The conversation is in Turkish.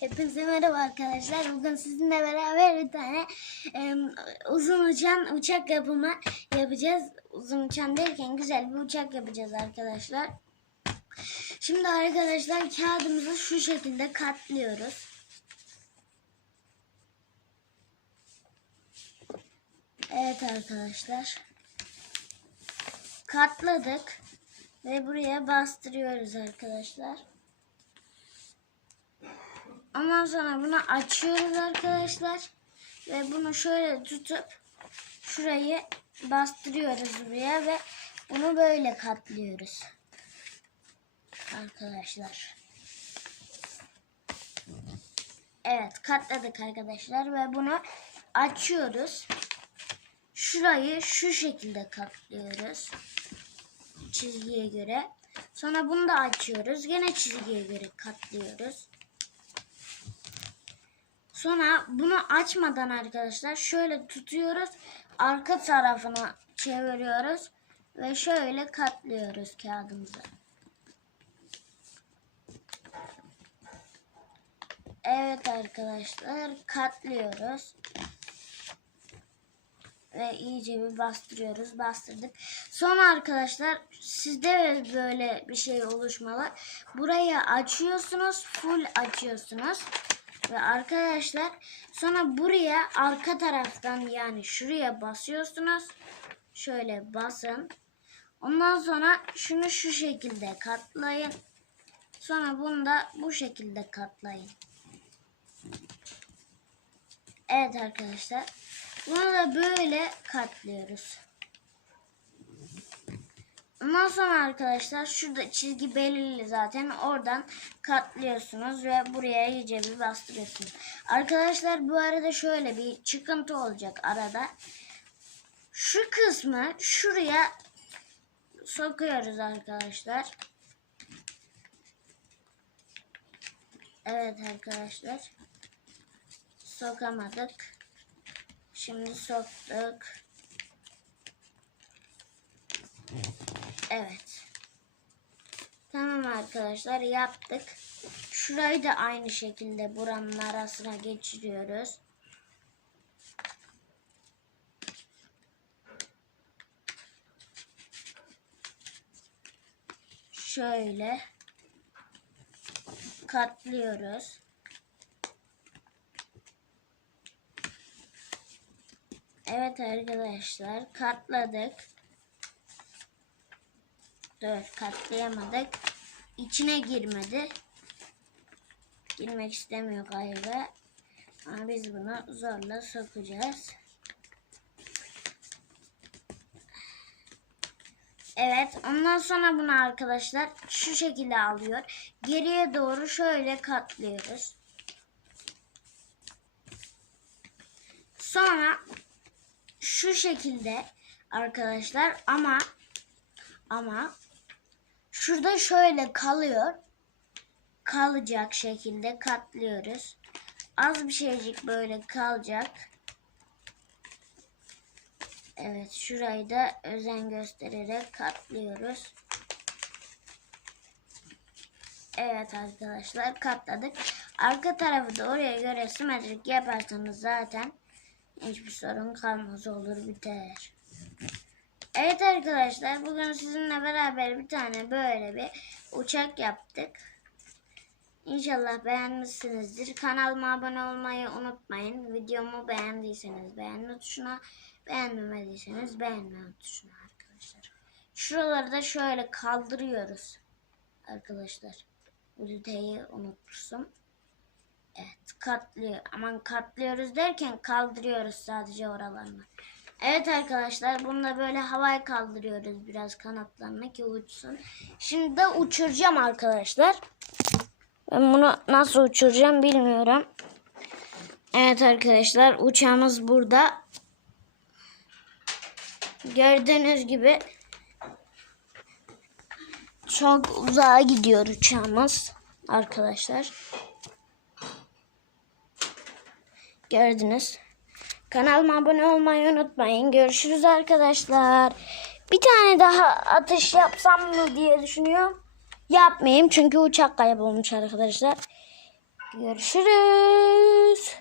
Hepinize merhaba arkadaşlar. Bugün sizinle beraber bir tane e, uzun uçan uçak yapımı yapacağız. Uzun uçan derken güzel bir uçak yapacağız arkadaşlar. Şimdi arkadaşlar kağıdımızı şu şekilde katlıyoruz. Evet arkadaşlar. Katladık ve buraya bastırıyoruz arkadaşlar. Ondan sonra bunu açıyoruz arkadaşlar. Ve bunu şöyle tutup şurayı bastırıyoruz buraya ve bunu böyle katlıyoruz. Arkadaşlar. Evet katladık arkadaşlar ve bunu açıyoruz. Şurayı şu şekilde katlıyoruz. Çizgiye göre. Sonra bunu da açıyoruz. Gene çizgiye göre katlıyoruz. Sonra bunu açmadan arkadaşlar şöyle tutuyoruz. Arka tarafına çeviriyoruz. Ve şöyle katlıyoruz kağıdımızı. Evet arkadaşlar katlıyoruz. Ve iyice bir bastırıyoruz. Bastırdık. Sonra arkadaşlar sizde de böyle bir şey oluşmalı. Burayı açıyorsunuz. Full açıyorsunuz. Ve arkadaşlar sonra buraya arka taraftan yani şuraya basıyorsunuz. Şöyle basın. Ondan sonra şunu şu şekilde katlayın. Sonra bunu da bu şekilde katlayın. Evet arkadaşlar. Bunu da böyle katlıyoruz. Ondan sonra arkadaşlar şurada çizgi belirli zaten oradan katlıyorsunuz ve buraya iyice bir bastırıyorsunuz. Arkadaşlar bu arada şöyle bir çıkıntı olacak arada. Şu kısmı şuraya sokuyoruz arkadaşlar. Evet arkadaşlar. Sokamadık. Şimdi soktuk. Evet. Tamam arkadaşlar yaptık. Şurayı da aynı şekilde buranın arasına geçiriyoruz. Şöyle katlıyoruz. Evet arkadaşlar katladık. Dur katlayamadık. İçine girmedi. Girmek istemiyor galiba. Ama biz bunu zorla sokacağız. Evet ondan sonra bunu arkadaşlar şu şekilde alıyor. Geriye doğru şöyle katlıyoruz. Sonra şu şekilde arkadaşlar ama ama şurada şöyle kalıyor. Kalacak şekilde katlıyoruz. Az bir şeycik böyle kalacak. Evet şurayı da özen göstererek katlıyoruz. Evet arkadaşlar katladık. Arka tarafı da oraya göre simetrik yaparsanız zaten hiçbir sorun kalmaz olur biter. Evet arkadaşlar bugün sizinle beraber bir tane böyle bir uçak yaptık. İnşallah beğenmişsinizdir. Kanalıma abone olmayı unutmayın. Videomu beğendiyseniz beğenme tuşuna, beğenmediyseniz beğenme tuşuna arkadaşlar. Şuraları da şöyle kaldırıyoruz arkadaşlar. Detayı unutmuşum. Evet katlıyor. Aman katlıyoruz derken kaldırıyoruz sadece oralarını. Evet arkadaşlar bunu da böyle havaya kaldırıyoruz biraz kanatlarına ki uçsun. Şimdi de uçuracağım arkadaşlar. Ben bunu nasıl uçuracağım bilmiyorum. Evet arkadaşlar uçağımız burada. Gördüğünüz gibi çok uzağa gidiyor uçağımız arkadaşlar. Gördünüz. Kanalıma abone olmayı unutmayın. Görüşürüz arkadaşlar. Bir tane daha atış yapsam mı diye düşünüyorum. Yapmayayım çünkü uçak kaybolmuş arkadaşlar. Görüşürüz.